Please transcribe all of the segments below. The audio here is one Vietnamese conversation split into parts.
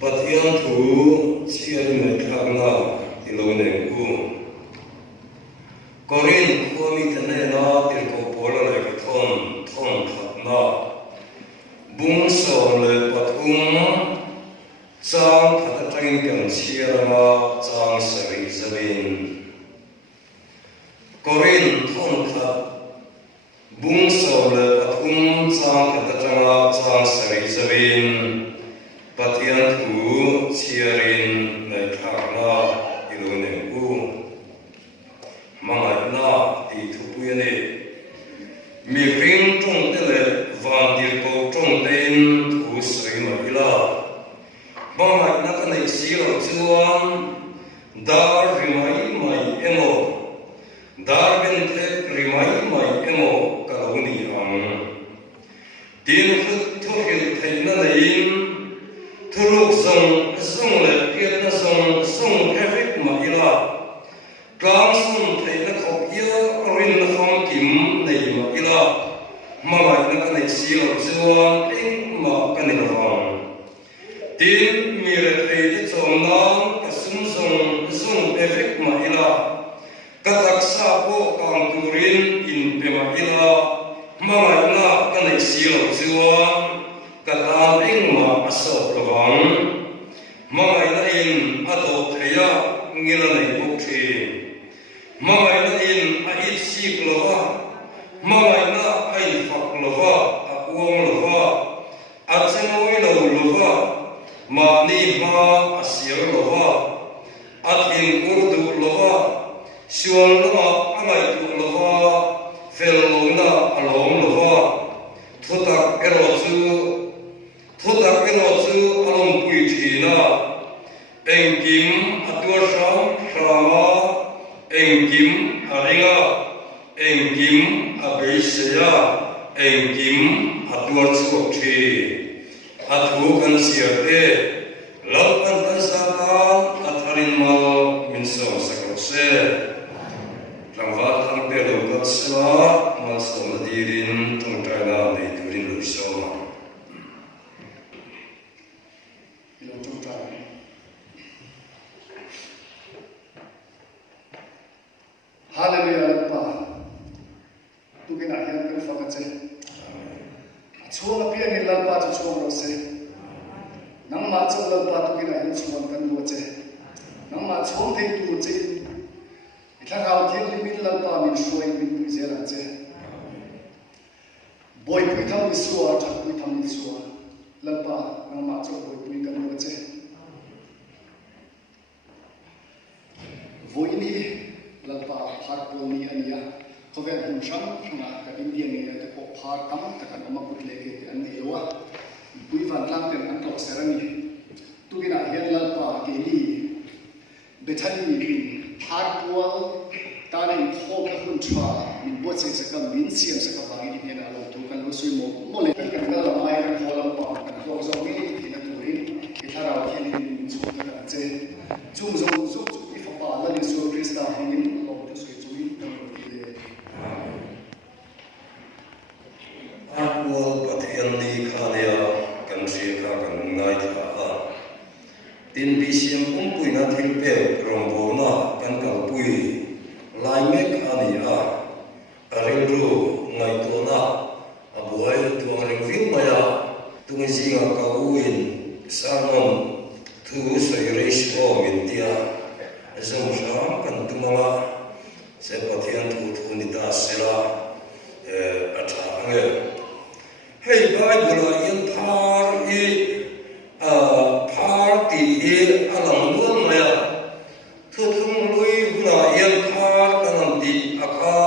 Pathian thu chiar me thangna ilone ku Korin khumi thane na til ko pola le thon khatna bung som le pathum chang khata tang kan chiarama chang sari zawin Korin thon khat bung som le pathum chang khata tanga chang sari zawin Pathian thu chiarin me thangna ilone ku Mangai na ti thu puyane mi ring trong tele van dir ko trong ten thu sri ma ila mangai na ka nei si ro chuan dar rimai mai emo dar ben the rimai mai emo ka lo ni ang tin khut thu hil theina lein thuruk song le piat na song traffic ma ila Kang sung thầy na khóc ia rin na phong kim nei ma ila mangai na ka nei siêu chuan eng ma ka nei rawang tin mi re thei te chom na ka sung effect ma ila ka taksa po kang turin in pe ma ila mangai na ka nei siêu chuan ka tan eng ma aso rawang mangai na in ado theya ngila nei bok thi Mangai na in a it sik lova, mangai na a in fak lova, a uong lova, a tsengoy lo lova, ma ni ma a sir lova, at in urdu lova, siwal lova angay tu lova, fel lo na along lova, thutak ero chu along pui thina, engkim atua shama, Engkim aringa, engkim abeisaya, engkim aduar chukti, atu kan siate, lapan tasakan atharin mal minsom sakrose, rangvat ang pedong katsla, masom nadirin tungtana neiturin lusoma. Hallelujah, Lord. Tu kena hian kan fakache. Chuang apia ni lalpa chu chuang ro se. Nang ma chu lalpa tu kena hian chuang kan lo che. Nang ma chuang thei tu che. Ithang hau thian limit lalpa min shuai min tu zera che. Boy pui tham ni suwa thak pui tham ni suwa. Lalpa nang ma chu boy pui kan lo che. Voi ni lalpa phar poni ania khovel hum sham shanga ka india ni te ko phar tam ta kan ma kut leke an ewa bui van lam ten an tok serani tu gina hian lalpa ke ni bethani ni rin phar pual ta nei kho ka hun thwa min bo che se ka min siam se ka ba ni ni na lo tu kan lo sui mo le kan na la mai kan ho lam pa kan ho zo mi ni na tu rin ki thara wa hian ni chu ta ka che chung zo zo ki fa pa la ni so krista hangin Akwal pathian ni khania kan ria ka kan ngai tha tin bisiam pui na thil pe rong bo na kan kal pui lai me khania aril ru ngai to na abuai tuang ring vin maya tung zinga ka uin samon thu sai reish ko min tia zom sham kan tumala se pathian thu ni ta sela atha ange Hey, Bible in party alam luang maya. Tutung lui guna in par kanam di aka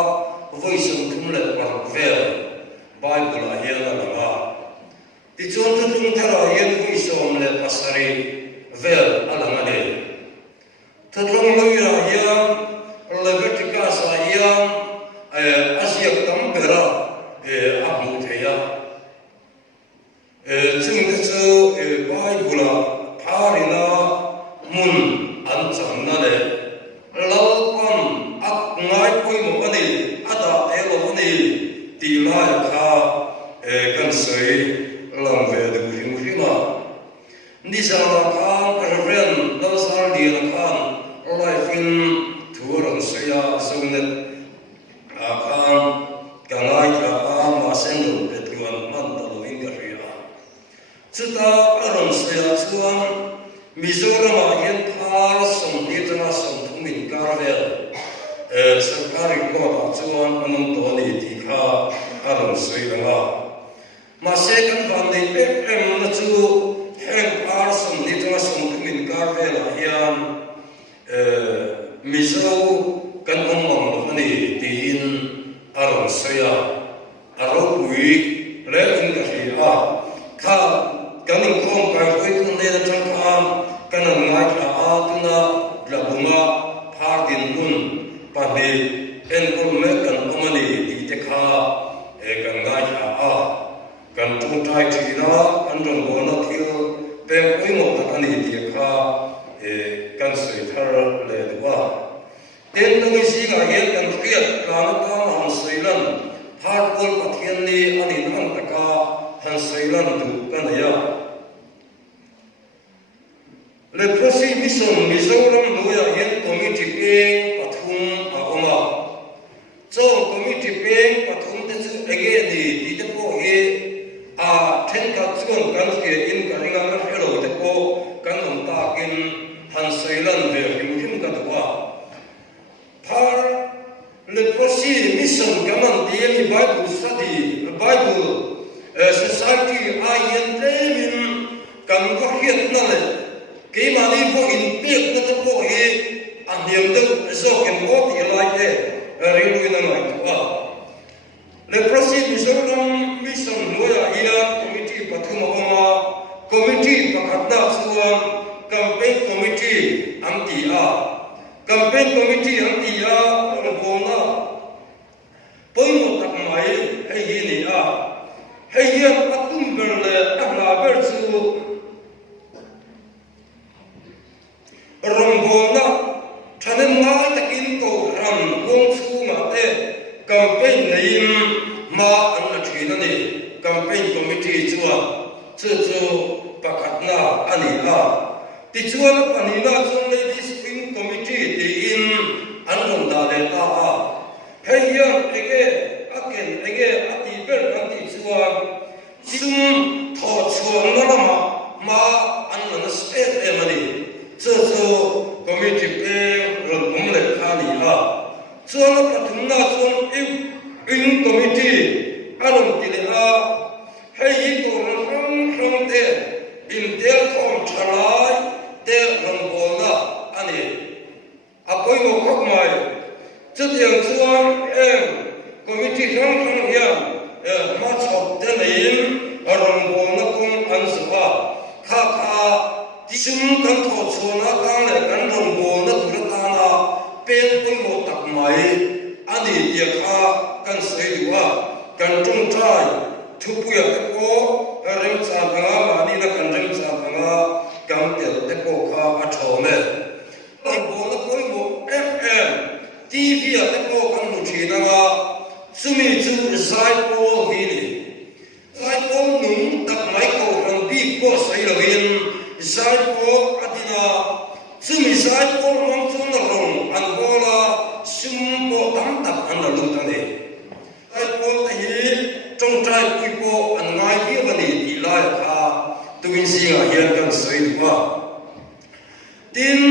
voice tum le parvel. Bible ayan alama. Di chon tutung tara in voice le pasari vel alamade. Tutung lui ayan Leviticus ayan asyak tampera abu thaya. 증대서 바이블아 파리나 문 안장나네 lalpan akngai pui mo ani ada elo ani tila kha kan sei lang ve du ring ringa ni sa la kha Mizoram hian thar som ni tana som thumin karvel sarkari kota chuan anong to ni ti kha along soi langa ma second van nei em na chu heng thar som ni tana som thumin karvel hian mizo kan omang ani tin along soya aro pui le in ka hi a kha kaning khom kai khoi thun le na chang kham kanang ngai kha a tuna labunga phar din mun pa be en kon me kan omani ti te kha kan ngai kha a kan tu tai ti na an rong bo na thil pe oi mo ta ani ti kha kan soi thar le wa ten no si ga ye kan kriat ka na ka han soi lan phar pol pathian ni ani nang ta ka han soi lan du kan ya le prosi mission mizoram loya yen committee pe pathum a oma so committee pe pathum te chu ege ni ti te ko he a then ka chuan kan ke in ka ringa ma hero te ko kan on ta kin han sailan ve him ka wa par le prosi mission gaman ti ni bible study bible society a yen temin kan ko hiat na le cái mà đi vô in biết nó có vô hi anh niệm đâu do cái mốt thì lại thế riêng lui nó lại quá le proceed mizoram mission loya ia committee pathuma oma committee pakhatna chuan campaign committee anti a campaign committee anti a rongona poimo tak mai hei hi ni a hei hian atum ber le ahla ber chu Rongona chanen ngai takin to ram gong chu ma te campaign neim ma an la thina ni campaign committee chuan chu pakhatna ani a ti chuan ani na chung ladies wing committee ti in an ron da le ta a hei hian ege ati ber kan ti chuan sum tho chuan na lama ma an na spet emani so committee pe ron umle khani ha chuan a pathumna chuan in committee alom tile a hei ko ron te in tel khom thalai te ron bolna ani apoi mo khok mai chu tiang chuan committee ron hian ma chok te nein ron bolna kum an suwa kha sum kan tho chona kang le kan rong bo na tur ta na pen poi mo tak mai ani dia kha kan sei duwa kan tung trai thu pu ya ko rem cha banga ma ni na kan rem cha banga kam tel te ko kha a tho me ai bo na poi mo tv ya te ko kan mu thi na ga sumi chu sai ko hi ni sai ko nung tak mai ko rong bi ko sai lo in sai ko adina sumi sai ko mong chu na rong an bola sum ko tam tak an la lu ta ne sai ko ta hi trong trai pui ko an ngai hi va ni ti lai kha tuin si ga hian kan sai wa tin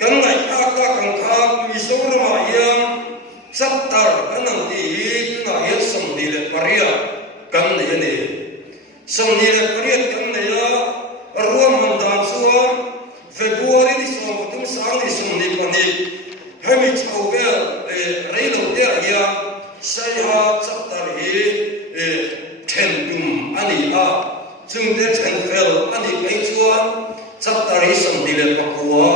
kan ngai kha ka kan kha mi so ra ma hian sattar kan ang ti na hi som ni le paria kan ne ne som ni le paria kan ne ya ruam mandan suam February ni som tum sang ni som ni pani hemi chauve reilo te ya sai ha chaptar hi thendum ani a chung te chen fel ani kai chuan chaptar hi som ni le pakua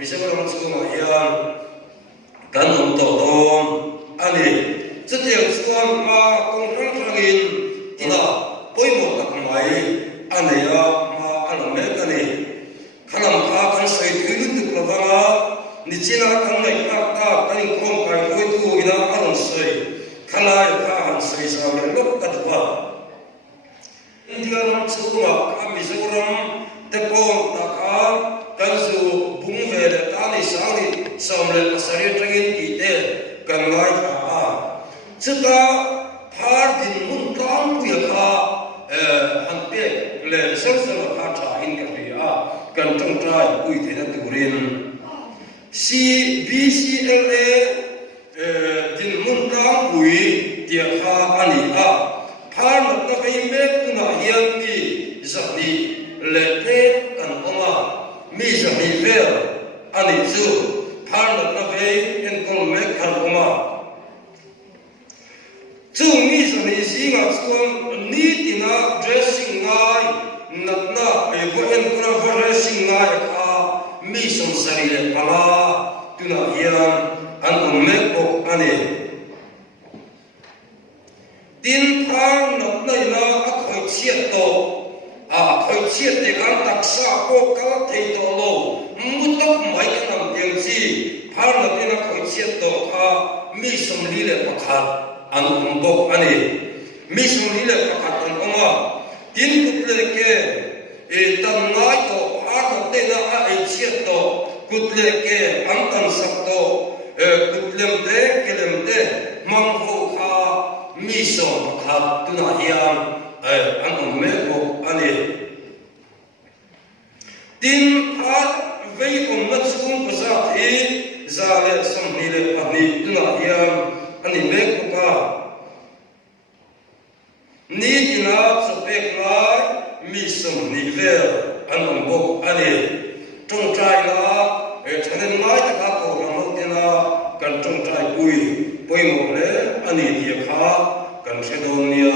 mi se ram chu ma ya kan om to dom ani chutiang chuan ma kong thang thangin tina poimo tak mai ani ya me kani khalam kha kan sai thilu tu klawanga ni china kan ngai kha ta kan khom kai hoi tu ina aron sai khala kha han sai sa le lok ka dwa india ram chuma ka mizoram te ko ta kha kan su bung ve le ta ni sa ni som le asari tangin ti te kan ngai kha chuta phar din mun kam pu ya kha han pe le sel sel kha tha in ka ri a kan trong trai pui thế là turin BCLA tin mun tang pui tia kha ani a phar mat na vei mek tuna hian mi zani le pe kan oma mi zani vel ani chu phar mat na vei en kol mek kan oma chu mi zani singa chuan ni tina dressing ngai natna e vo en kora dressing ngai kha mi som sari le pala tuna hian an mek bok ani tin phang nat nei na a khoi chiat to a khoi chiat te kan taksa ko kal thei to lo mutok mai kanam tiang chi phang nat na khoi chiat to kha mi som li le pakhat an bok ani mi som li le pakhat an onga tin kut le ke e tam ngai to phang nat te na a ai chiat to kut le ke an tan sak to kut lem te kelem te mang ho kha mi som pakhat tuna hian an mek bok ani tin phat vei na chung ko za thi za le som ni le ani tuna hian ani mek boka ni tina chopek lai mi som ni vel an bok ani trong trai la chanen mai ta ka ko ram tina kan trong trai pui mo le ani dia kha kan sedonia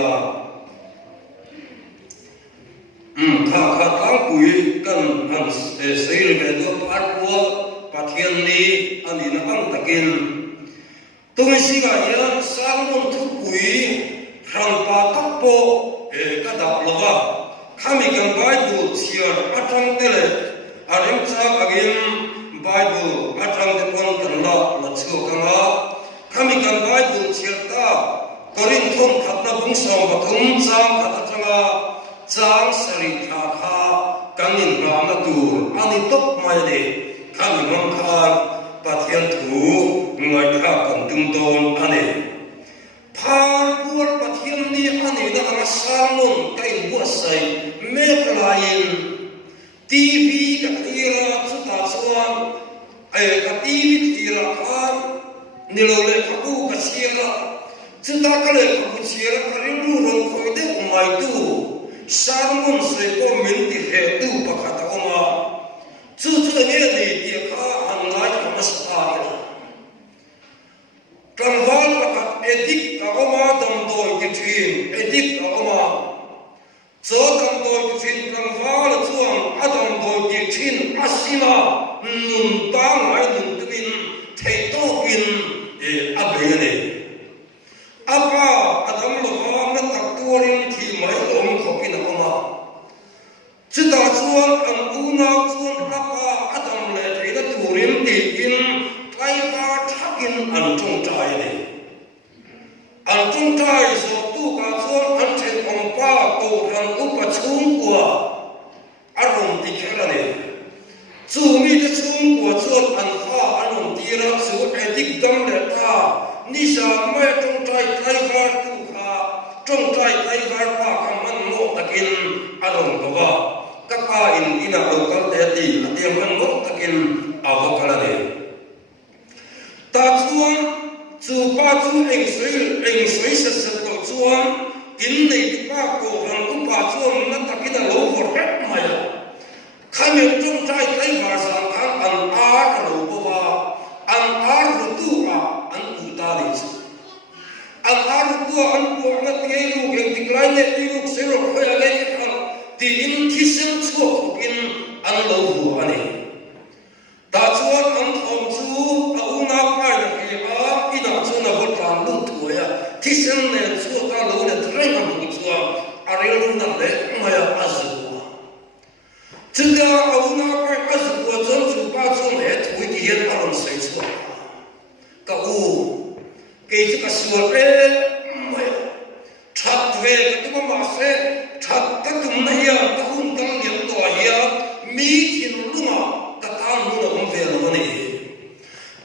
kha tang pui kan han seil ve do parwa pathian ni ani na ang takin tung si ga ya salmon thu pui ran pa tak po ka da lova khami kan bible chiar atang tele arem cha agin bible atang te pon kan la chu kanga kami kan bible chiarta korin thom khatna bung som bathum chang khat changa chang sari kha kha kanin rama tu ani top mai le kami mang khan pathian thu ngai kha kan tung don ani phar puar pathian ni ani na anga salmon kai bu sai me klain TV ka thira chu ta chuan ka TV thira khan nilo le khabu ka siara chuta ka le khabu siara ka rindu ron khoi de mai tu salmon se ko min ti he tu pakhat oma chu ne ni ti kha an ngai ka masta ya kanwal pakhat edik ka oma dam doi ki thin edik ka oma so dam doi ki thin kanwal chuang adam doi ki thin asima nun ta ngai nun tin thei to pin abene apa adam lo na tak turin thi mai om khopin oma chita chuan an una chuan apa adam le theina turin ti in kai pa thakin an chung tai ne an chung tai so tu ka chuan an chen om pa ko ran upa chung kwa arom ti khela ne chu mi te chung kwa chuan an kha anom ti ra chu edik dam le ta ni sa mai trong trai kai var tu kha trong trai kai var pa kaman mo takin arom ko ba ka pa in ina lo kal te ti atiam han mo takin avokala ne ta chuan chu pa chu eng sui sa sa to chuan kin nei tu pa ko ran ku pa chuan na takina lo vor het mai khamen trong trai kai var san khan an ar lo bo wa an ar ru tu a an ku ta ni an ar tu an ku na ti lu gen ti klai ne ti lu se ro khoya le khan ti in thisen chu in an lo bu ani ta chuan an thom chu a una pa na ki a ina chu na vol tran lu tu ya thisen ne chu ta lo ne tren na bu chu a re lu na le ma ya azu chunga a una pa azu ko chon chu pa chu ne thui ki yen a ron sai chu ka u ke chu ka su re ma ya thak ve ka tu ma se thak ta tu na ya ta hun kang yam to ya mi thin lu ma ka ta nu na om ve lo ne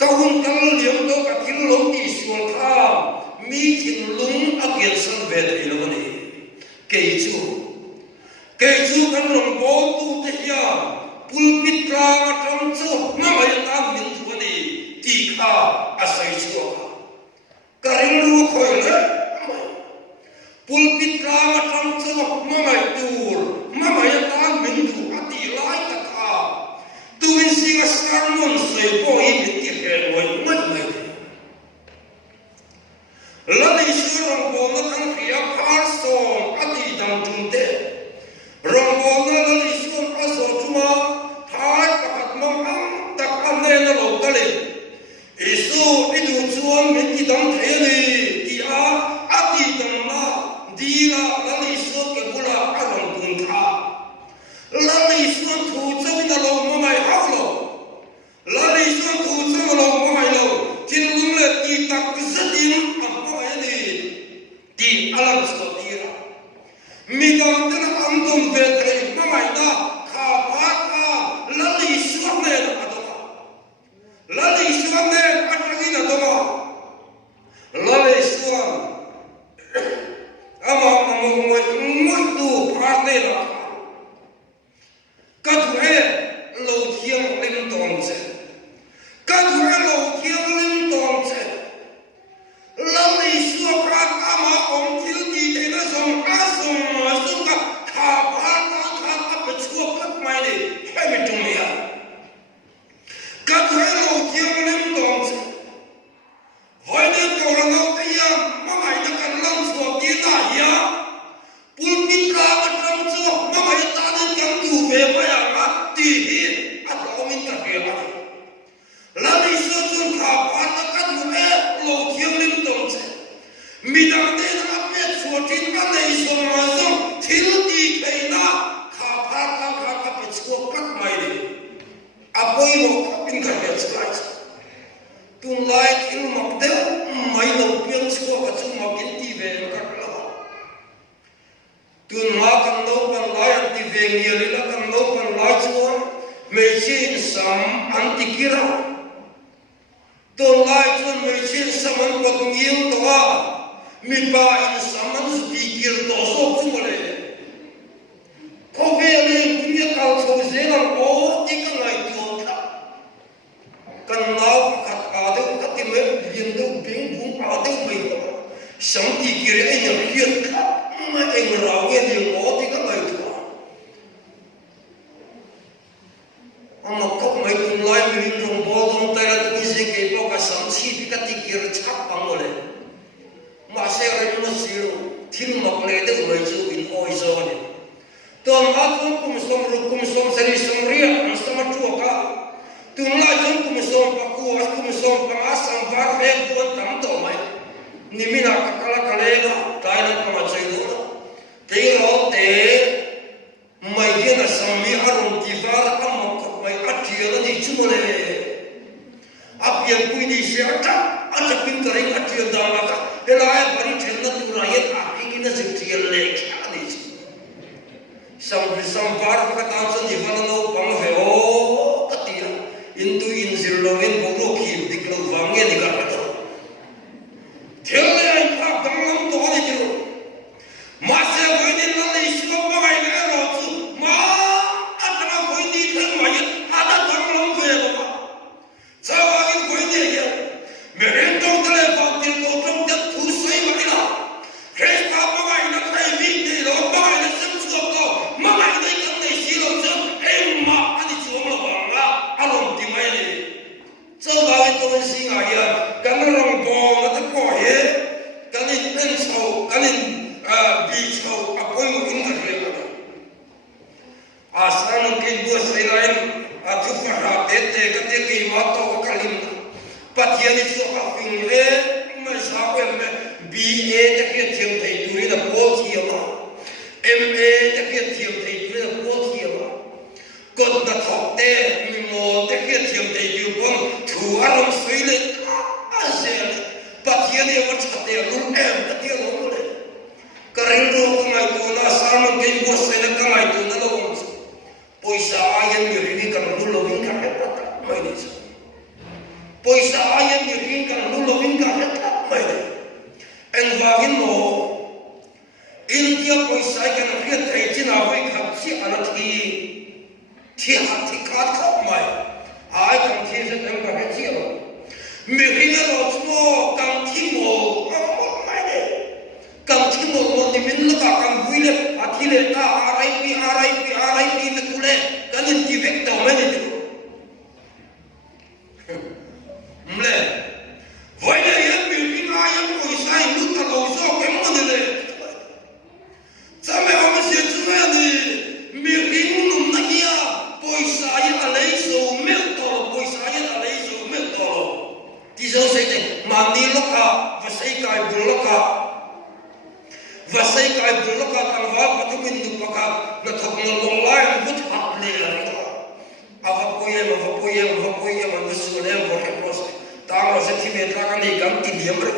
ka hun kang liam to ka thil lo ti sual kha mi thin lung a kian san ve de lo ne ke chu kan rong bo tu te ya pulpit ra trong chỗ mà mày ta mình thua đi thì kha asai chua kha karing lu khoi le pulpit ra trong chỗ mà mày tur mà mày ta mình thu ati lai ta kha tuin singa sermon sei poi mình ti he loi mai mai lani surong bo na thang khia phar song ati dang tung te rong bo na lani surong aso chuma thai pakat mong ang tak an ne na lo ta le isu idu chuan min ti dang the ni ti a ati dang na di la lani so ke bula arong tung tha lani surong thu chau na lo ma mai hau lo lani surong thu chau lo ma mai lo tin lum le ti tak zatin di alam sotira midang tan amdom vetre mamaida kha phaka lali suamne adoma lali suamne atagina adoma lali suam ama moi tu phane la kadhe lo thiam lim tong che kadhe lo thiam lim tong che lali suam ama om til di te na som asum ma sum ka kha pha ka pa chua pak mai de hai mi tum ya ka thre lo thiam lim dong hoi de ko la no te ya ma mai na kan lam so ti na ya pul pit ka ma tram chu ma mai ta den kam tu ve pa ya ma ti hi a lo min ta ke ma la ni so chun kha pha ka thre lo thiam lim dong midang de na me chotin ka nei som ma som thil ti khaina kha pha ka pe chko pak mai de apoi mo kapin ka he chai tun lai thil mak de mai lo pian chko ka chu ma kin ti ve ka la tun ma kan no pan lai an ti ve ngi le la kan no pan lai chu me chin sam an ti kira tun lai chu me chin sam an ko ngil to wa mi ba in saman speaker to so kumale ko ve le punya kal so zelang o ti ka ngai tu tha kan nau khat a de ka ti me yin do bing bung a de mai ko sam ti ki re ai na hiet kha ma eng ra we ni o ti ka ngai tu ama ko mai tum lai mi rin rong bo dong ta ra ti se ke ko ka sam chi ti ka ti ki re chap pang mo le mà sẽ là những sự thiên mộc này được người chịu in oi rồi tuần ác cũng sống sẽ đi sống riêng mà sống mà chua cả tuần lai cũng sống bạc cua cũng sống bạc ác sang vác về cuốn tắm tổ mày nimin ak kala kalega tai na ma chơi đó thế đó thế mày kia là sami aron tivar am ko mày atia đó đi chung lên ap yang kui di siapa ada pintaring atia dalam ka Elai bari chenna tu rayat aki kina ziktiel lek ani sam var ka tan san divana no pang ve o katia into in zirlovin bogo kim diklo wange diga ka thele ai ka dangam to ani tiro ma se voinin na le isko ba gai na ro chu ma atana voini thang mai ada dangam ve ba sawagin voini ya meren to tele ba til ko tom dat thu sai ma ila khes ka ba gai na khai bi de lo ba gai na sam chu ko ma gai dai kam nei si lo chu em ma ani chu ma ba la alom ti mai ni sawagin to si ga ya kan rong bo na ta ko ye kan ni pen sau kan ni bi sau apoi mo in ka re ka asran ke bu sai lain atu fa ha te ka te ki ma to ka lim patiani chu ka ping le ma sa ko me BA ta ke thiam thei tu ni da ko thi ma MA ta ke thiam thei tu ni da ko thi ma kot da thok te mi mo ta ke thiam thei tu bom thu arom sui le a se patiani wa cha te lu em ta te lo le ka ring ro ko ngai tu na sarma ke bo se na ka ngai tu na lo poisa ayan mi ri kan lu lo win ka he pata mai ni poisa ayan mi ri kan lu lo win ka he mai ni en va win mo india poisa kan he thai china vai khap chi ala thi thì hạt thì khát khóc mày ai càng thì sẽ đem cả hết chia rồi mình khi nó lột xô càng thi mồ một mày đấy càng thi mồ thì mình lúc nào càng vui lên thì lên ta RIP cái cụ lên cái nhìn chỉ biết đầu mấy này lên vậy là em mình khi ai em ngồi sai lúc ta lột xô cái món này sao mày không biết chúng mày thì mình khi muốn nằm kia bồi sai là lấy số mèo to bồi sai là lấy số mèo to thì sao sẽ thế mà đi lúc nào và xây cái bùn lúc nào và xây cái bùn lúc nào thằng vợ bắt chúng mình được bắt nó thật nó long lai nó vứt hạt lên là cái đó à vợ bôi em nó sửa lên vợ cái pro sai tao nó sẽ thi về ra cái này cầm tiền điểm rồi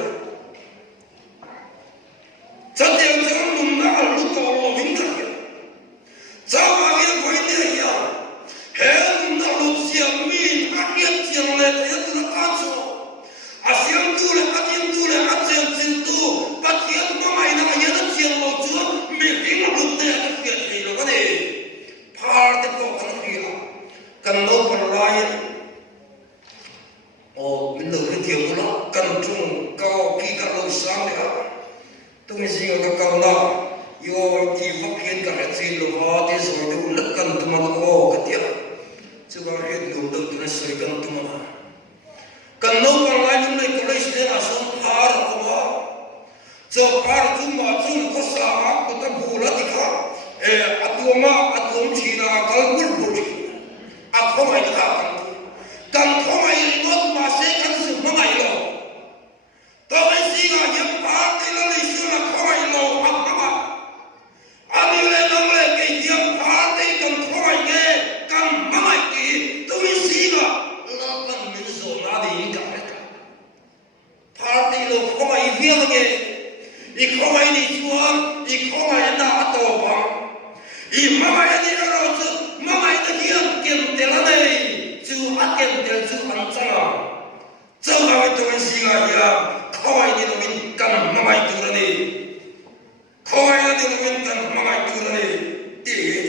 chân tiền chân nung đã lúc đó vinh thật sao mà cái quay này ya hẹn nó lúc xiêm min ăn yên xiêm lên thấy nó ăn số à xiêm tu lên ăn yên tu lên ăn xiêm tu bắt hiện mà mày nó hiện nó xiêm lâu chưa mình cái nó lúc này nó hiện thì nó cái này par cái con cái gì cần đâu cần lại mình được cái điều của nó cần chung cao kỳ cả lâu sáng đấy tôi nghĩ gì cái cao nào yo thì phát hiện cả cái gì lo vào thì rồi tôi lắc cần tụi mình cái tiếc chứ còn cái điều đầu tiên là soi cần tụi mình cần nấu bằng lại những cái lấy sẽ là sống phá rồi mà cho phá chúng mà chúng có sao có ta bù lại thì khác atuoma chỉ là cái bul không ai được cần không ai nốt mà sẽ cần sự mà ai lo tôi chỉ là những phá thì nó lấy sự là không ai lo mà anh lên ông lên cái những phá thì cần không ai nghe cần mà ai thì tôi chỉ là nó cần mình rồi nó đi cả phá thì lo không ai biết nghe i không ai đi xuống i không ai đã tổ bằng i mà ai đi ra rồi mà ai đã kiếm tiền là này chứ ăn kiếm tiền chứ ăn chăng cho mà tôi chỉ là ya không ai đi đâu mình cần mà ai tu ra này không ai đi đâu mình cần mà ai tu ra này thì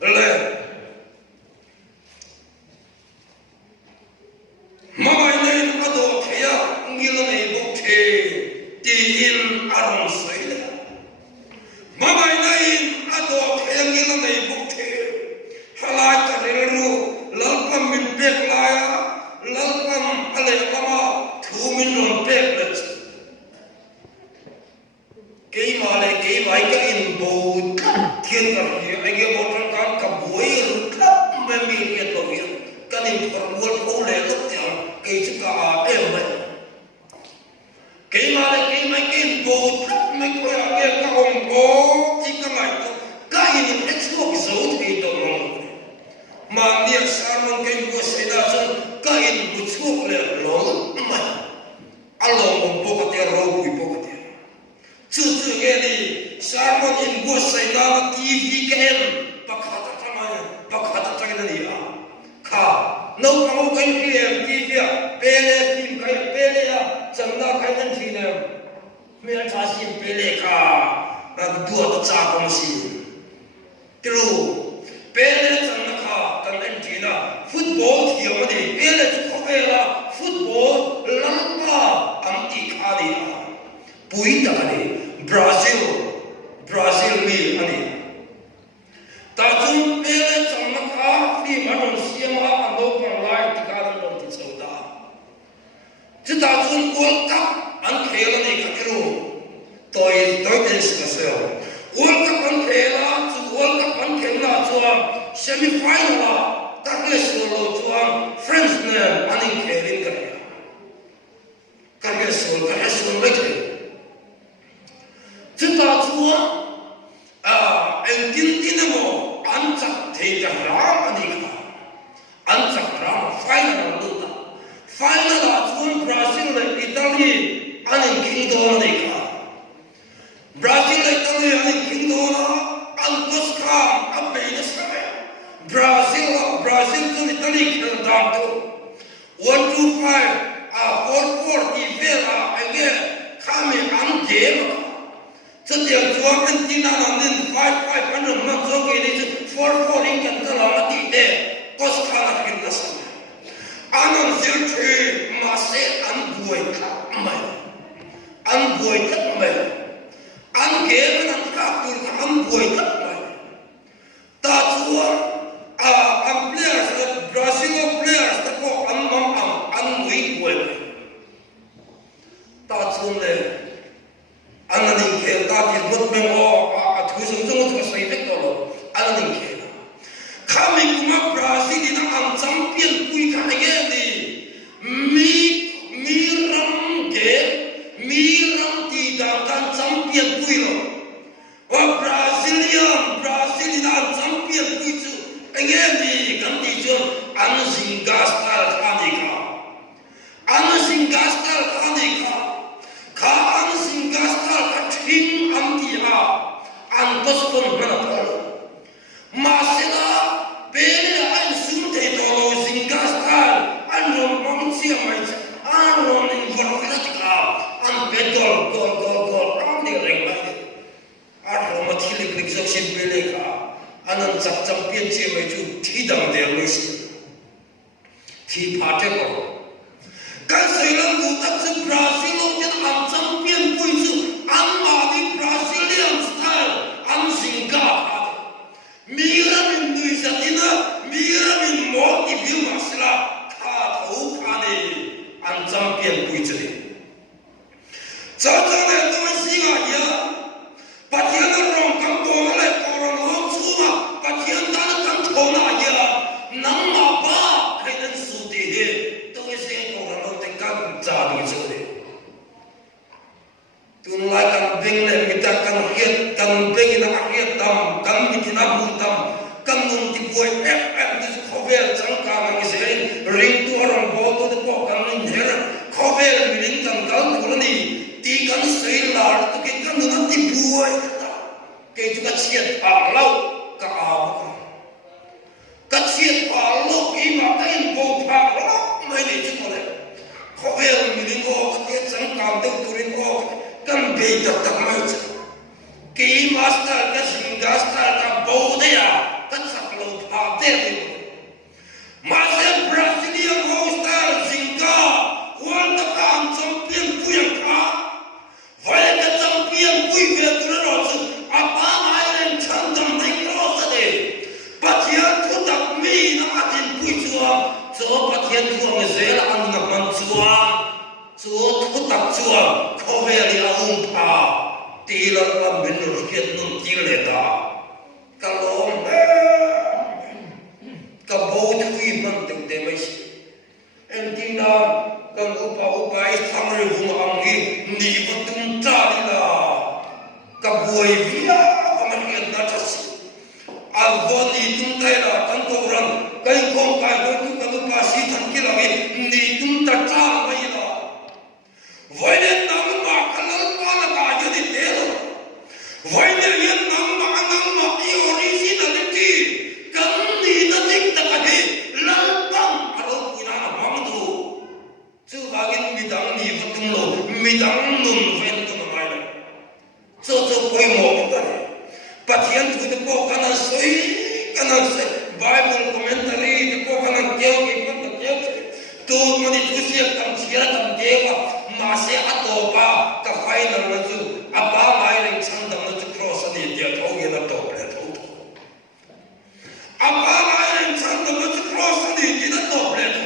là mà ai này nó đâu thấy à nghĩ là này bốc thế thì in ăn sấy là mà ai này nó đâu thấy nghĩ là này bốc thế halai ta relu lalpam min pek laya lalpam ale lama thu min non pek lech kei male kei mai ka in bo thiên ka hi age motor kan ka boi ru me mi ke to wi kan in formul ko le lo ya kei chu ka em ba kei male kei mai ke in bo me ko ya ke ka om bo I ka mai to ka in het so ki zo thi to no mà niệm sa môn kinh của sĩ đa dân cái in của chuộc lệ lỗ mà alo một bộ cái râu bụi bộ cái chữ nghe đi sa môn in của sĩ đa TV cái em bác hạt cái này à khá nấu ăn cái kia TV à pele phim cái pele à chẳng na cái này thì nè mình trả xin pele khá là đua tất cả công xin kêu pele chẳng na kan Argentina football thì mà đi bây giờ chúng ta là football lamba anti khadi bui ta đi Brazil mi ani ta chúng bây giờ chẳng mà khá khi mà nó xem mà anh đâu còn lại thì cả nó không thể sống ta chứ ta chúng World Cup anh khéo là này cái luôn tôi đến sao World Cup anh khéo là World Cup anh khéo là cho semi-final là các cái solo chuan France nè anh em kể lên cái solo lấy cái chúng ta chuan em tin mà anh chắc thì chắc là anh chắc là final là chuan Brazil là Italy anh em kinh đô này cả Brazil là Italy anh em kinh đô là anh Toscan anh bị nó sao Brazil to Italy kena dapat 125 440 vela again kami am game. So tiang chuang kan tina nam nin 500 mak zo ke ni 4 in kan ta la ti te kos khala kin na sa anan zir thi ma se an buai kha mai an buai kha mai an ke an ka tur ka an buai kha mai ta chuang an players Brazil players ta ko an buai buai ta chuang le ananin ke ta ki rut meng o a thu sum sum thu sai tek to lo ananin ke khami kuma Brazil ina am champion pui kha ye ni mi ram ti da kan champion pui lo wa Brazil ina am champion pui chu ye ni kan ti chu an zingastal khani kha an zingastal ka thing am ti ha an pospon mana pol masela pele an sim te to lo zingastal an rom mong sia mai an rom in vorfilatika an pedol gol am ni reng mai an rom thili klik zoksin pele ka anan chak champion che mai chu thi dang de lo si thi phate ko kan sailam du tak se Brazil lo ken am champion pui chu am ma di Brazilian style am zinga mira min nui zatina mira min mo ti vil masla kha thau kha ne am champion pui chu ni cha cha ne to singa ya pathian rong kam bo le koron ho chu ma pathian dan kam thona ya nang ma ba khain su ti he cha du chu de tun lai kan bing le mi ta kan hiet kan bing ina hiet tam kan mi tina bu tam kan nun ti boy ep dis khovel chang ka ma se ring tu ron bo to de ko kan nin her khovel mi ring kan kal thul ni ti kan sei lar tu ke kan nun ti boy ke tu ka chiet pa lau ka a ka chiet pa lau i ma ka in bo pa lau mai ni chu ko le khovel mi ko ke chang kam de turin ko kan be ta mai cha ke master ka zingastar ka bo de ya kan sak lo pha de ni ma se Brazilian hostar zinga world cup champion puyan ka vai ka champion pui ve tu ro chu apa mai ren chang dam dai ro sa de patia thu tak mi na atin pui chu so pathian thu ang zel an na man chuan chu thu tak chuan khoveli a pha ti la la min ru hiat nun ti le da ka lom ka bo thui man te de mai en ti na kan upa is thang re hum am hi ni ko tum cha ni la ka buai via man hiat na cha si al boni tum tai la kan ko ran kai khom kai ko tu ka pa si than ki la ni tum ta cha mai la vai ne nam ma kalal pa la ka ju di te lo vai ne yen nam ma i originality kan ni na tik ta ka he lan pam alo pu na ma ma tu chu ba gin mi dang ni fa tum lo mi dang nun ven tu ma mai so koi mo ta pathian thu de ko kana soi kana se Bible commentary de ko kana keo ke kon ta keo tu mo ni thu sia kam sia kam ke wa ma se atopa ka final na chu apa mai ring chang dam na chu cross ani dia tho ge na to ple tho apa mai ring chang dam na chu cross ani dia na to ple tho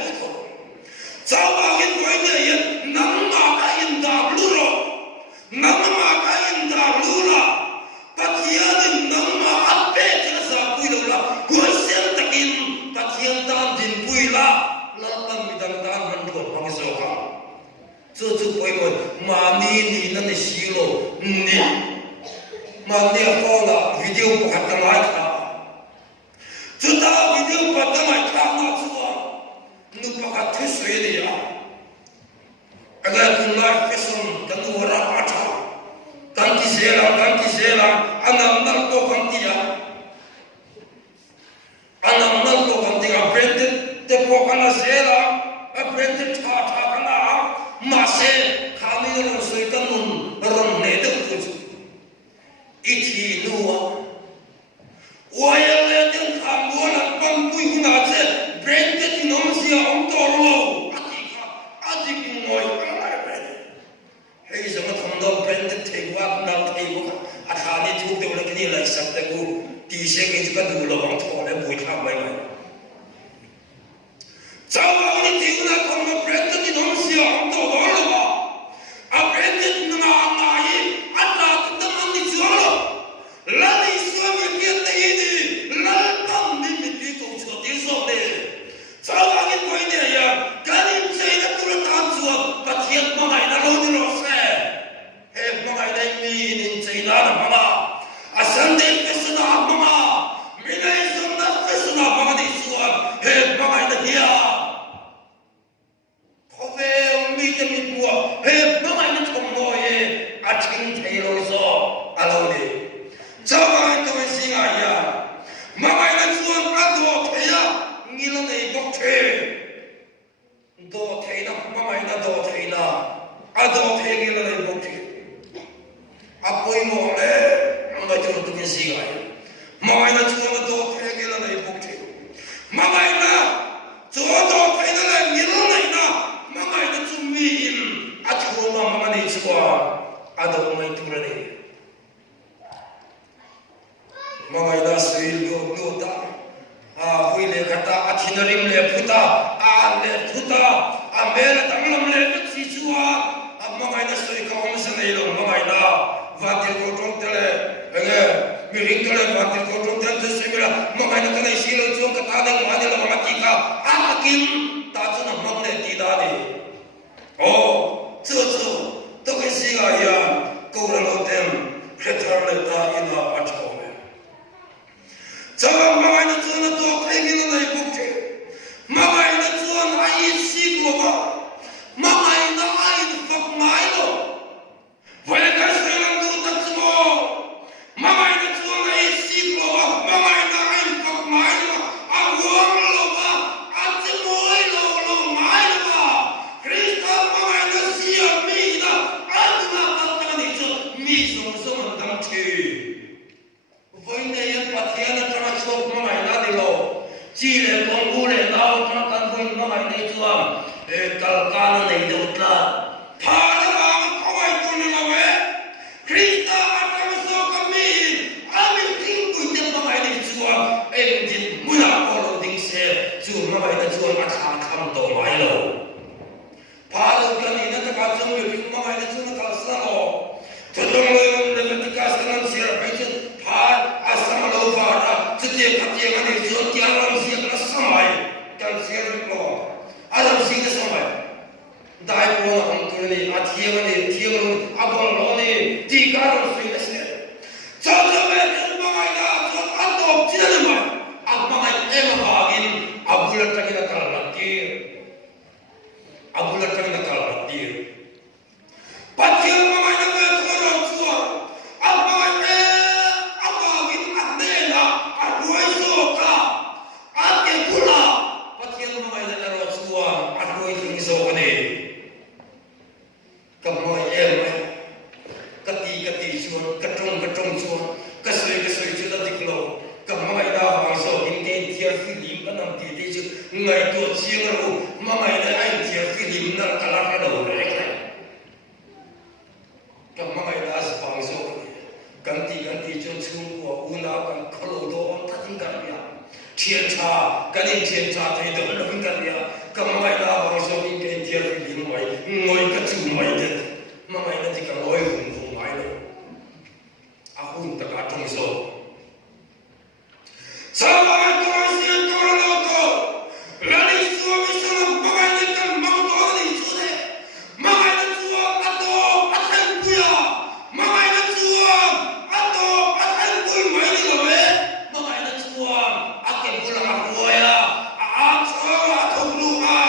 chao ba gen koi ne ye nang ma ka in da lu ro nang ma ka in da lu la pathian nang ma ape cha sa pui lo la hu sem takin pathian tan din pui la la tan mi dang dan man tho ma so ka chu poi mo ma ni na ni si lo ni ma ni ko la video ko hat ta lai kha chu ta video pa ta mai kha na chu nu pa ka thu sui ni ya aga tu live fashion kan nu ra pa tha kan ki zela anam nal ko kan ti ya anam nal ko kan ti ga branded te ko kana zela a branded tha kana ma se khami ron soi kan nun ron ne de ku lại sắp tới cô tí xe cái chú cần đủ là vòng thọ để bùi thăm mấy ngày cháu bảo đi thiếu là không mà brand thì nó xìa không tổ đó là bà brand nó ngà gì ăn là cũng tâm ăn đi chữa rồi là đi xưa mình kia tây đi là tâm mình đi cầu chùa tiếng sổ này cháu bảo cái quay này à cái này chơi nó cũng là tam chùa và thiệt mà ngày nó lâu đi rồi xe mà ngày đây mình chơi nó là mà Sunday festival mama, midnight Sunday festival mama di suam, mama ina dia. Kove umite mitbua, mama ina tomnoye, aching tayo so, alone. Jawa ito singa ya, mama ina suam ado kaya, ngilan ay bokhe. Do tayo mama ina do tayo ado tayo ngilan ay bokhe. Apoy mo Mga ito ito siya. Mga ina chuwa ito kaya kailan na ipokti. Mga ina chuwa ito kaya na nilong na ina. Mga ina chumiin at huma mga na isuwa. Ado mga itura na ina. Mga ina suil luta. Huile kata at hinarim le puta. Le puta. Mera tanglam le sisuwa. Mga ina suil kawang sa nailong mga ina. Vatil ko trong tele. Miring kala vatil ko trong tele semila. Mga ina kanay silo yung katanang mga nila mga tika. Akin tato na mga netidani. Tso. Ito kasi nga yan. Kurang otem. Retarleta ina at kome. Tsaka mga ina tso na to. Kaya gina na ibukti. Mga ina tso na ay siglo ba. Mga ina ay pagmailo. Wala ka sa ilang dutat mo. Mga ina tso na ay siglo ba. Mga ina ay pagmailo. Ang huwag lo ba. At si mo'y lo mailo ba. Krista mga ina siya mina. At nakakatawa nito. Misong ang damti. Với này bắt thiên là trong số của mày đã đi lộ, chỉ là con bố này lao trong căn phòng của mày này chưa, tất cả này đều là, phá ra không ai còn nữa về, Krista trong số của mình, mình tin cùi tiền của mày này chưa, em chỉ muốn làm con đồ tinh xe, chưa mày này chưa mà tham đồ mày lộ, phá ra cái này nó tất cả trong việc của mày này chưa nó cả sao, cho nên là mình tất cả sẽ làm gì là phải chứ. Asam lovara, setiap hati yang ada di dalam tiang siapa samai, dan siapa keluar, ada siapa samai. Dai pun orang tu ni, hati yang ada tiang abang lo ni, tiga orang sudah selesai. Jangan berhenti mengajar, jangan atau tidak lemah. Abang ayam bagin, abulat lagi nak kalah abulat lagi nak kalah Pati yang mengajar berkorban tua, abang ngày tuột chiêng rồi mà ngày nay anh thiệt cái điểm là cả lát cái đầu đấy này cái mà ngày ta sẽ bằng số cái tí cho chung của u nào cái khâu đó thắt tinh cái gì thiên cha thấy được nó cũng cái gì cái mà ngày ta bằng số cái thiệt cái điểm mày ngồi cái chung mày đấy mà ngày nay thì cái lối vùng mày rồi hun tất cả trong số sao mà tôi sẽ tôi nó có Lali suami salam bagaikan kan mangkok ni sude, bagaikan suam atau akan puya, bagaikan suam atau akan puy mai ni loe, bagaikan suam akan pulang aku ya, atau luha,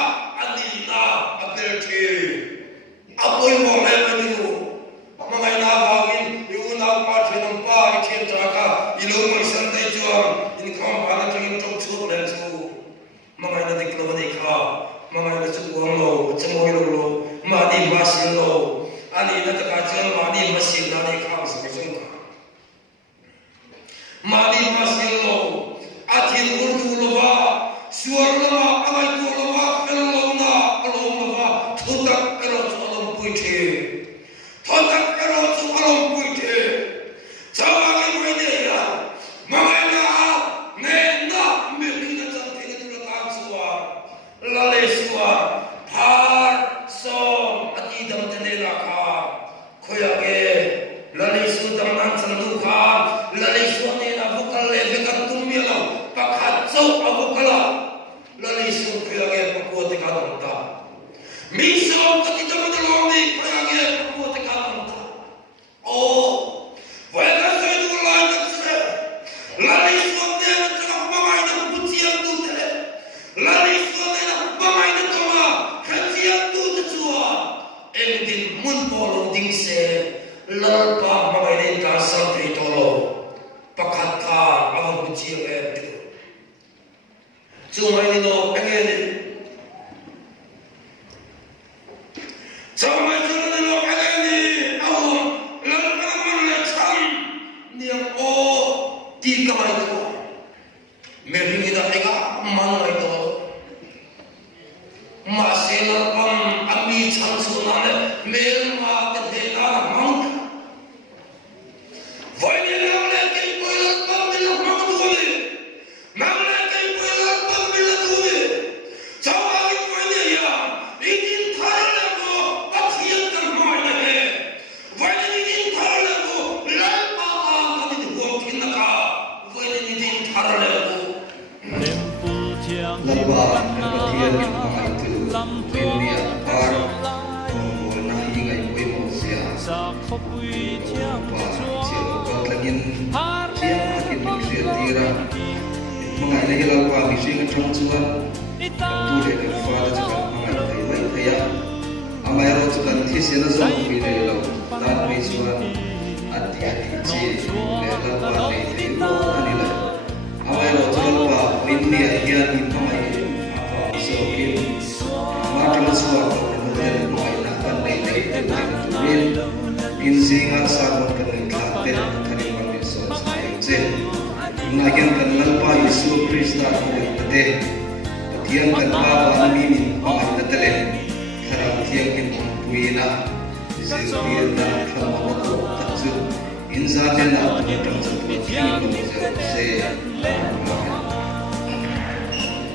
lalpa magai ka sakri tolo pakhatha awu chi e chumai ni no angeli chumai ni no angeli awu lalpa man cham ni o ti kamai to meri da ega man mai to ma se lalpam ami cham sunane mel ma te na mang vai ni le ke poi lalpam ni lo mang tu le mang le ke poi lalpam ni lo tu le chawa ni poi ni ya idin thar le ko pathian kan mai ne he vai ni idin thar le ko lalpa ka ka ni ho thin na ka vai ni idin thar le ko lalpa pathian ni mai tu India par na ingai poi mo sia pa chielo kot lagin chiang akin ni sia tira mangai le hilau pa mi sing thong chuan tu le le fa da cha mangai thai lai thaya amai ro chuan thi se na zong pi le lo ta mi chuan atia chi le la pa le thi lo ani la amai ro chuan pa India hian ni mangai apa so kim Makin suar kemudian mulai nak naik turin insinga sabun kenikmatan kalimat Yesus saja. Nakin kenapa Yesus Kristus itu tiang kenapa mimin orang itu karena tiang ini puina sesuatu dan kamu tak tahu insan yang nak tentang sesuatu yang saya